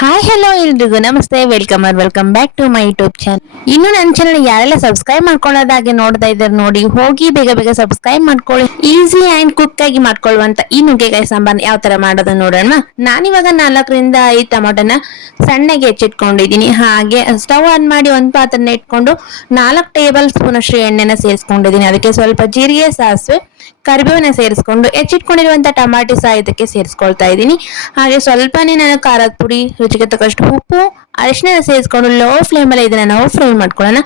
Hi hello ಎಲ್ರಿಗೂ ನಮಸ್ತೆ, welcome back to my YouTube channel. ಇನ್ನು ನನ್ನ ಚಾನಲ್ ಯಾರೆಲ್ಲ ಸಬ್ಸ್ಕ್ರೈಬ್ ಮಾಡ್ಕೊಳ್ಳೋದಾಗೆ ನೋಡ್ತಾ ಇದ್ದಾರೆ ನೋಡಿ, ಹೋಗಿ ಬೇಗ ಬೇಗ ಸಬ್ಸ್ಕ್ರೈಬ್ ಮಾಡ್ಕೊಳ್ಳಿ. ಈಸಿ ಅಂಡ್ ಕ್ವಿಕ್ ಆಗಿ ಮಾಡ್ಕೊಳ್ಳುವಂತ ಈ ನುಗ್ಗೆಕಾಯಿ ಸಾಂಬಾರ್ ಯಾವ ತರ ಮಾಡೋದು ನೋಡೋಣ. ನಾನಿವಾಗ 4 ರಿಂದ 5 ಟೊಮೊಟೊನ ಸಣ್ಣಗೆ ಹೆಚ್ಚಿಟ್ಕೊಂಡಿದ್ದೀನಿ. ಹಾಗೆ ಸ್ಟವ್ ಆನ್ ಮಾಡಿ ಒಂದು ಪಾತ್ರೆನ ಇಟ್ಕೊಂಡು 4 ಟೇಬಲ್ ಸ್ಪೂನ್ ಅಷ್ಟು ಎಣ್ಣೆನ ಸೇರಿಸ್ಕೊಂಡಿದ್ದೀನಿ. ಅದಕ್ಕೆ ಸ್ವಲ್ಪ ಜೀರಿಗೆ, ಸಾಸಿವೆ, ಕರಿಬೇವನ್ನ ಸೇರಿಸ್ಕೊಂಡು ಹೆಚ್ಚಿಟ್ಕೊಂಡಿರುವಂತ ಟಮಾಟಿ ಸಹ ಇದಕ್ಕೆ ಸೇರಿಸ್ಕೊಳ್ತಾ ಇದ್ದೀನಿ. ಹಾಗೆ ಸ್ವಲ್ಪನೇ ನಾನು ಖಾರದ ಪುಡಿ, ರುಚಿಗೆ ತಕ್ಕಷ್ಟು ಉಪ್ಪು, ಅರಿಶಿನ ಸೇರಿಸ್ಕೊಂಡು ಲೋ ಫ್ಲೇಮಲ್ಲಿ ಇದನ್ನ ನಾವು ಫ್ರೈ ಮಾಡ್ಕೊಳ್ಳೋಣ.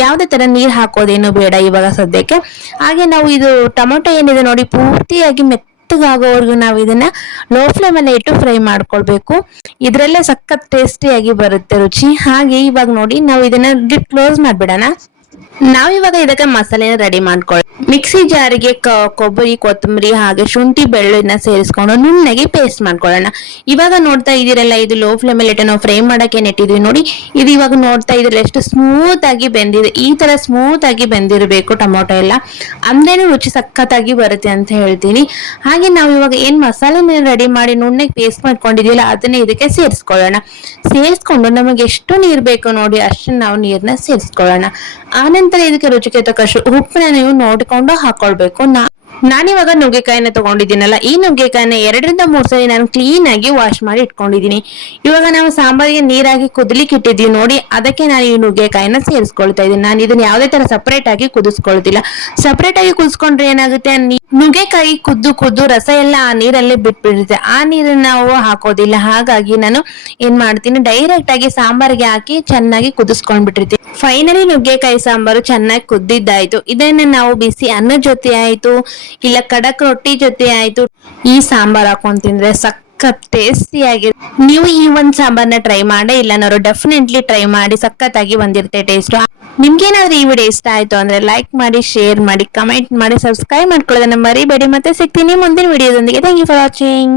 ಯಾವುದೇ ತರ ನೀರು ಹಾಕೋದೇನು ಬೇಡ ಇವಾಗ ಸದ್ಯಕ್ಕೆ. ಹಾಗೆ ನಾವು ಇದು ಟೊಮೊಟೊ ಏನಿದೆ ನೋಡಿ, ಪೂರ್ತಿಯಾಗಿ ಮೆತ್ತಗಾಗೋವರೆಗೂ ನಾವು ಇದನ್ನ ಲೋ ಫ್ಲೇಮಲ್ಲಿ ಇಟ್ಟು ಫ್ರೈ ಮಾಡ್ಕೊಳ್ಬೇಕು. ಇದರಲ್ಲೇ ಸಖತ್ ಟೇಸ್ಟಿಯಾಗಿ ಬರುತ್ತೆ ರುಚಿ. ಹಾಗೆ ಇವಾಗ ನೋಡಿ ನಾವು ಇದನ್ನ ಕ್ಲೋಸ್ ಮಾಡ್ಬಿಡೋಣ. ನಾವಿವಾಗ ಇದಕ್ಕೆ ಮಸಾಲೆನ ರೆಡಿ ಮಾಡ್ಕೊಳ್ಳಿ. ಮಿಕ್ಸಿ ಜಾರಿಗೆ ಕೊಬ್ಬರಿ, ಕೊತ್ತಂಬರಿ ಹಾಗೆ ಶುಂಠಿ ಬೆಳ್ಳುಳ್ಳಿನ ಸೇರಿಸ್ಕೊಂಡು ನುಣ್ಣಗೆ ಪೇಸ್ಟ್ ಮಾಡ್ಕೊಳ್ಳೋಣ. ಇವಾಗ ನೋಡ್ತಾ ಇದೀರಲ್ಲ, ಇದು ಲೋ ಫ್ಲೇಮಲ್ಲಿ ಇಟ್ಟು ನಾವು ಫ್ರೈ ಮಾಡಕ್ಕೆ ನೆಟ್ಟಿದ್ವಿ ನೋಡಿ. ಇದು ಇವಾಗ ನೋಡ್ತಾ ಇದ್ರೆ ಎಷ್ಟು ಸ್ಮೂತ್ ಆಗಿ ಬೆಂದಿದೆ. ಈ ತರ ಸ್ಮೂತ್ ಆಗಿ ಬೆಂದಿರಬೇಕು ಟೊಮೊಟೊ ಎಲ್ಲ, ಅಂದ್ರೇನು ರುಚಿ ಸಖತ್ತಾಗಿ ಬರುತ್ತೆ ಅಂತ ಹೇಳ್ತೀನಿ. ಹಾಗೆ ನಾವು ಇವಾಗ ಏನ್ ಮಸಾಲೆನ ರೆಡಿ ಮಾಡಿ ನುಣ್ಣಗೆ ಪೇಸ್ಟ್ ಮಾಡ್ಕೊಂಡಿದೀವಲ್ಲ, ಅದನ್ನ ಇದಕ್ಕೆ ಸೇರಿಸ್ಕೊಳ್ಳೋಣ. ಸೇರಿಸ್ಕೊಂಡು ನಮಗೆ ಎಷ್ಟು ನೀರು ಬೇಕು ನೋಡಿ ಅಷ್ಟು ನಾವು ನೀರನ್ನ ಸೇರಿಸ್ಕೊಳ್ಳೋಣ. ಆನಂತರ ಇದಕ್ಕೆ ರುಚಿಗೆ ತಕ್ಕಷ್ಟು ಉಪ್ಪನ್ನ ನೀವು ನೋಡಿಕೊಂಡು ಹಾಕೊಳ್ಬೇಕು. ನಾನಿವಾಗ ನುಗ್ಗೆಕಾಯಿನ ತಗೊಂಡಿದ್ದೀನಲ್ಲ, ಈ ನುಗ್ಗೆಕಾಯಿನ 2 ರಿಂದ 3 ಸರಿ ನಾನು ಕ್ಲೀನ್ ಆಗಿ ವಾಶ್ ಮಾಡಿ ಇಟ್ಕೊಂಡಿದ್ದೀನಿ. ಇವಾಗ ನಾವು ಸಾಂಬಾರಿಗೆ ನೀರಾಗಿ ಕುದಿಲಿಕ್ಕೆ ಇಟ್ಟಿದ್ದೀವಿ ನೋಡಿ, ಅದಕ್ಕೆ ನಾನು ಈ ನುಗ್ಗೆಕಾಯಿನ ಸೇರಿಸ್ಕೊಳ್ತಾ ಇದ್ದೀನಿ. ನಾನು ಇದನ್ನ ಯಾವುದೇ ತರ ಸಪರೇಟ್ ಆಗಿ ಕುದಿಸ್ಕೊಳ್ತಿಲ್ಲ. ಸಪರೇಟ್ ಆಗಿ ಕುದಿಸ್ಕೊಂಡ್ರೆ ಏನಾಗುತ್ತೆ, ನುಗ್ಗೆಕಾಯಿ ಕುದ್ದು ರಸ ಎಲ್ಲ ಆ ನೀರಲ್ಲೇ ಬಿಟ್ಬಿಡುತ್ತೆ. ಆ ನೀರನ್ನ ನಾವು ಹಾಕೋದಿಲ್ಲ. ಹಾಗಾಗಿ ನಾನು ಏನ್ ಮಾಡ್ತೀನಿ, ಡೈರೆಕ್ಟ್ ಆಗಿ ಸಾಂಬಾರಿಗೆ ಹಾಕಿ ಚೆನ್ನಾಗಿ ಕುದಿಸ್ಕೊಂಡ್ಬಿಟ್ಟಿರ್ತೀನಿ. ಫೈನಲಿ ನುಗ್ಗೆಕಾಯಿ ಸಾಂಬಾರು ಚೆನ್ನಾಗಿ ಕುದ್ದಿದ್ದಾಯ್ತು. ಇದನ್ನ ನಾವು ಬಿಸಿ ಅನ್ನ ಜೊತೆ ಆಯ್ತು, ಇಲ್ಲ ಖಡಕ್ ರೊಟ್ಟಿ ಜೊತೆ ಆಯ್ತು, ಈ ಸಾಂಬಾರ್ ಹಾಕೊಂಡ್ ತಿಂದ್ರೆ ಸಖತ್ ಟೇಸ್ಟಿ ಆಗಿ. ನೀವು ಈ ಒಂದ್ ಸಾಂಬಾರ್ನ ಟ್ರೈ ಮಾಡೇ ಇಲ್ಲ ಅನ್ನೋರು ಡೆಫಿನೆಟ್ಲಿ ಟ್ರೈ ಮಾಡಿ, ಸಖತ್ತಾಗಿ ಬಂದಿರುತ್ತೆ ಟೇಸ್ಟ್. ನಿಮ್ಗೇನಾದ್ರೂ ಈ ವಿಡಿಯೋ ಇಷ್ಟ ಆಯ್ತು ಅಂದ್ರೆ ಲೈಕ್ ಮಾಡಿ, ಶೇರ್ ಮಾಡಿ, ಕಮೆಂಟ್ ಮಾಡಿ, ಸಬ್ಸ್ಕ್ರೈಬ್ ಮಾಡ್ಕೊಳ್ಳೋದನ್ನ ಮರಿಬೇಡಿ. ಮತ್ತೆ ಸಿಗ್ತೀನಿ ಮುಂದಿನ ವಿಡಿಯೋದೊಂದಿಗೆ. Thank you for watching.